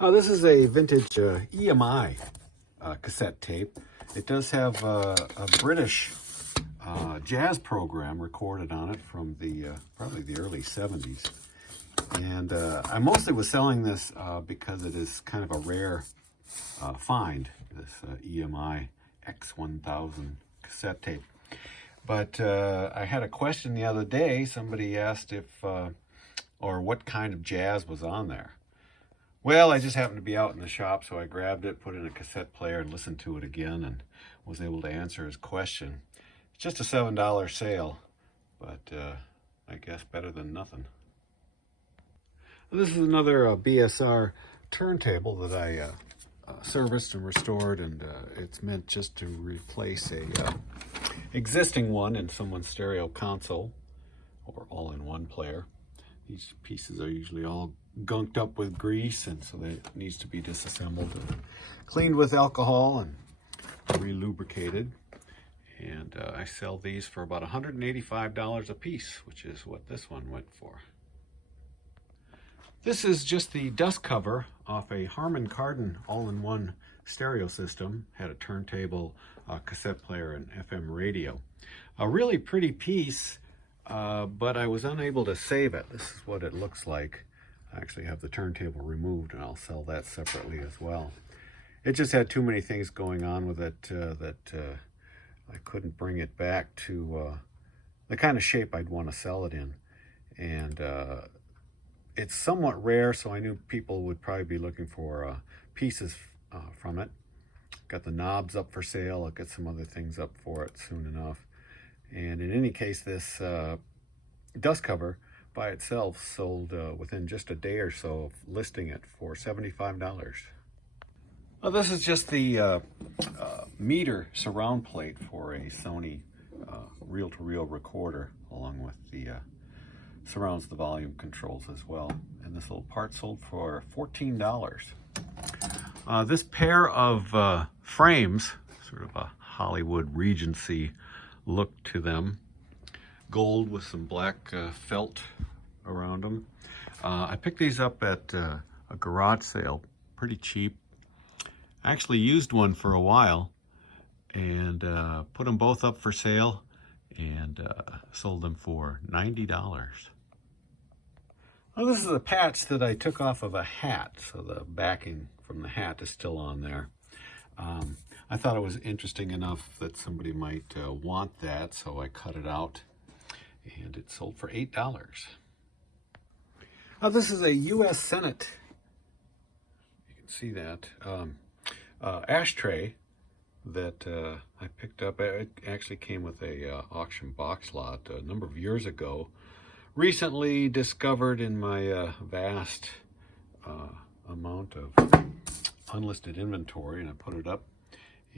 This is a vintage EMI cassette tape. It does have a British jazz program recorded on it from the probably the early 70s. And I mostly was selling this because it is kind of a rare find, this EMI X1000 cassette tape. But I had a question the other day. Somebody asked if, or what kind of jazz was on there. Well, I just happened to be out in the shop, so I grabbed it, put it in a cassette player, and listened to it again, and was able to answer his question. It's just a $7 sale, but I guess better than nothing. This is another BSR turntable that I serviced and restored, and it's meant just to replace a existing one in someone's stereo console or all-in-one player. These pieces are usually all gunked up with grease, and so that it needs to be disassembled and cleaned with alcohol and re-lubricated. And I sell these for about $185 a piece, which is what this one went for. This is just the dust cover off a Harman Kardon all-in-one stereo system. Had a turntable, cassette player, and FM radio. A really pretty piece, but I was unable to save it. This is what it looks like. I actually have the turntable removed, and I'll sell that separately as well. It just had too many things going on with it that I couldn't bring it back to the kind of shape I'd want to sell it in. And it's somewhat rare, so I knew people would probably be looking for pieces from it. Got the knobs up for sale. I'll get some other things up for it soon enough. And in any case, this dust cover by itself sold within just a day or so of listing it for $75. Well, this is just the meter surround plate for a Sony reel-to-reel recorder, along with the surrounds the volume controls as well. And this little part sold for $14. This pair of frames, sort of a Hollywood Regency look to them. Gold with some black felt around them. I picked these up at a garage sale, pretty cheap. I actually used one for a while and put them both up for sale and sold them for $90. Well, this is a patch that I took off of a hat, so the backing from the hat is still on there. I thought it was interesting enough that somebody might want that, so I cut it out, and it sold for $8. This is a U.S. Senate, you can see that, ashtray that I picked up. It actually came with a auction box lot a number of years ago. Recently discovered in my vast amount of unlisted inventory, and I put it up,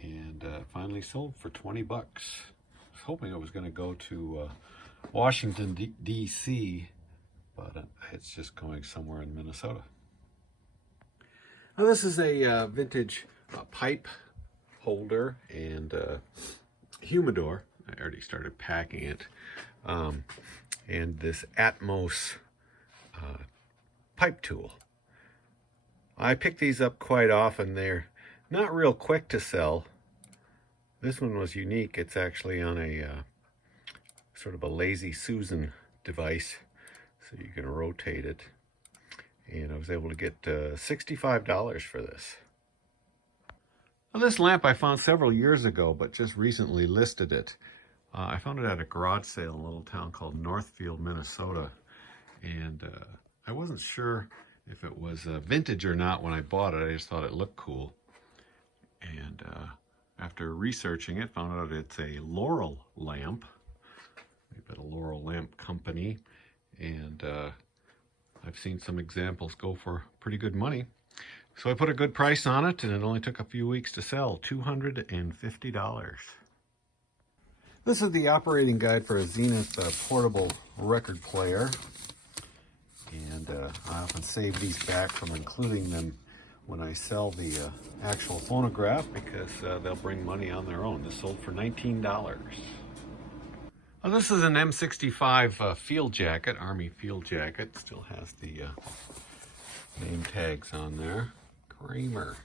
and finally sold for 20 bucks. I was hoping I was going to go to Washington, D.C., but it's just going somewhere in Minnesota. Now, this is a vintage pipe holder and humidor. I already started packing it. And this Atmos pipe tool. I pick these up quite often. They're not real quick to sell. This one was unique. It's actually on a sort of a Lazy Susan device, so you can rotate it. And I was able to get $65 for this. Now, this lamp I found several years ago, but just recently listed it. I found it at a garage sale in a little town called Northfield, Minnesota. And I wasn't sure if it was vintage or not when I bought it. I just thought it looked cool. And after researching it, found out it's a Laurel Lamp. They've got a Laurel Lamp company. And I've seen some examples go for pretty good money. So I put a good price on it, and it only took a few weeks to sell, $250. This is the operating guide for a Zenith portable record player. And I often save these back from including them when I sell the actual phonograph, because they'll bring money on their own. This sold for $19. Now, this is an M65 Field Jacket, Army Field Jacket. Still has the name tags on there. Kramer.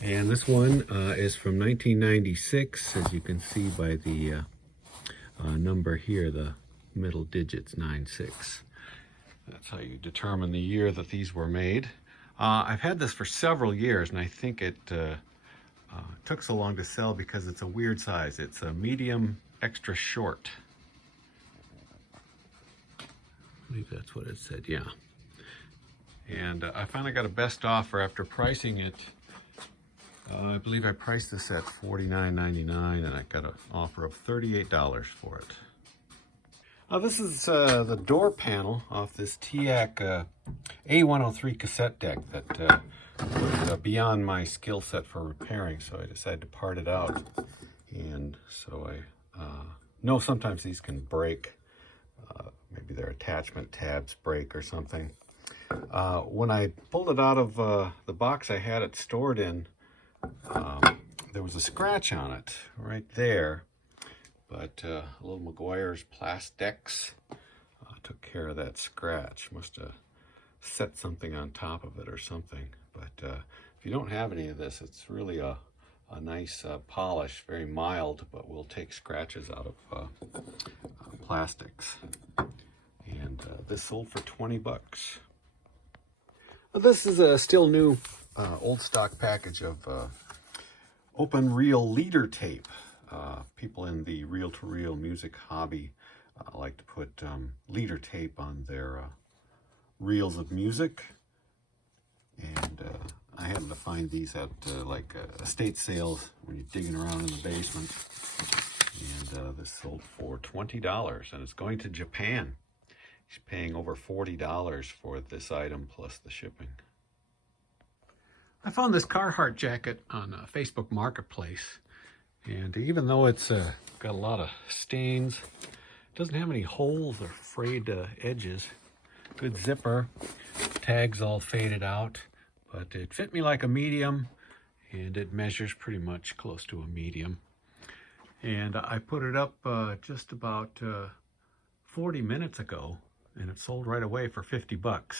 And this one is from 1996, as you can see by the number here, the middle digits 96. That's how you determine the year that these were made. I've had this for several years, and I think it took so long to sell because it's a weird size. It's a medium extra short. I believe that's what it said, yeah. And I finally got a best offer after pricing it. I believe I priced this at $49.99, and I got an offer of $38 for it. This is the door panel off this TIAC A103 cassette deck that was beyond my skill set for repairing, so I decided to part it out. And so I know sometimes these can break. Maybe their attachment tabs break or something. When I pulled it out of the box I had it stored in, there was a scratch on it right there, but a little McGuire's Plastex took care of that scratch. Must have set something on top of it or something. But if you don't have any of this, it's really a nice polish, very mild, but will take scratches out of plastics. And this sold for 20 bucks. This is a still new old stock package of open reel leader tape. People in the reel-to-reel music hobby like to put leader tape on their reels of music. And I happened to find these at like estate sales when you're digging around in the basement. And this sold for $20, and it's going to Japan. He's paying over $40 for this item plus the shipping. I found this Carhartt jacket on Facebook Marketplace, and even though it's got a lot of stains, it doesn't have any holes or frayed edges. Good zipper, tags all faded out, but it fit me like a medium, and it measures pretty much close to a medium. And I put it up just about 40 minutes ago, and it sold right away for 50 bucks.